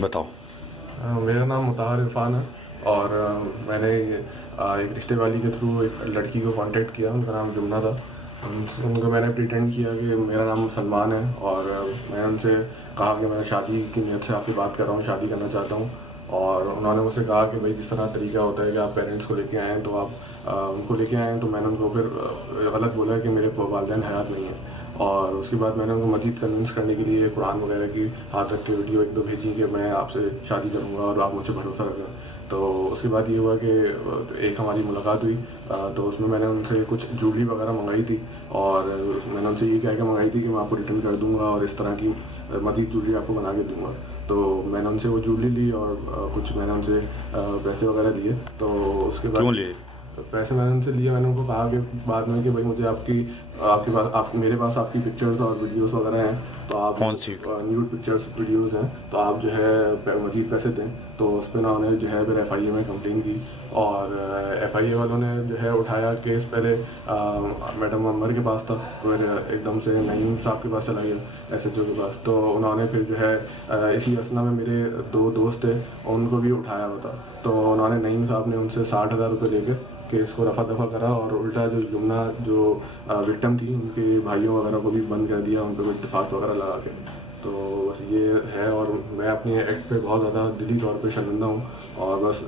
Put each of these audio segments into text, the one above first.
बताओ। मेरा नाम मुताहर इरफान है और मैंने एक रिश्ते वाली के थ्रू एक लड़की को कांटेक्ट किया। उनका नाम जुमना था। उनको मैंने प्रिटेंड किया कि मेरा नाम सलमान है और मैंने उनसे कहा कि मैं शादी की नीयत से आपसे बात कर रहा हूँ, शादी करना चाहता हूँ। और उन्होंने मुझसे कहा कि भाई जिस तरह तरीका होता है कि आप पेरेंट्स को लेके आएँ तो आप उनको लेके आएँ। तो मैंने उनको फिर गलत बोला कि मेरे वालिदैन हयात नहीं है। और उसके बाद मैंने उनको मज़ीद कन्विंस करने के लिए कुरान वगैरह की हाथ रख के वीडियो एक दो भेजी कि मैं आपसे शादी करूँगा और आप मुझे भरोसा रखें। तो उसके बाद ये हुआ कि एक हमारी मुलाकात हुई। तो उसमें मैंने उनसे कुछ ज्वेलरी वगैरह मंगाई थी और मैंने उनसे ये कह के मंगाई थी कि मैं आपको रिटर्न कर दूँगा और इस तरह की मज़ीद ज्वेलरी आपको बना के दूँगा। तो मैंने उनसे वो ज्वेलरी ली और कुछ मैंने उनसे पैसे वगैरह दिए। तो उसके बाद क्यों लिए? पैसे मैंने उनसे लिए। मैंने उनको कहा कि बाद में कि भाई मुझे आपके पास मेरे पास आपकी पिक्चर्स और वीडियोस वगैरह हैं, तो आप कौन सी? न्यूड पिक्चर्स वीडियोस हैं, तो आप जो है मज़ीद पैसे दें। तो उस पर ना उन्हें जो है फिर FIA में कंप्लेन की और FIA वालों ने जो है उठाया केस। पहले मैडम अमर के पास था, फिर एकदम से नईम साहब के पास चला गया, SHO के पास। तो उन्होंने फिर जो है इसी असना में मेरे दो दोस्त थे, उनको भी उठाया हुआ था। तो उन्होंने नईम साहब ने उनसे 60,000 रुपये लेकर केस को रफा दफा करा और उल्टा जो जुमना जो विक्टिम थी उनके भाइयों वगैरह को भी बंद कर दिया, उन पर कोई इत्तेफाक वगैरह लगा के। तो बस ये है। और मैं अपने एक्ट पे बहुत ज़्यादा दिली तौर पे शर्मिंदा हूँ और बस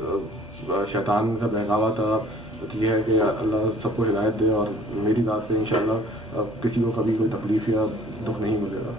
शैतान का बहकावा था। बस ये है कि अल्लाह सबको हिदायत दे और मेरी दाद से इंशाल्लाह किसी को कभी कोई तकलीफ़ या दुख नहीं मिलेगा।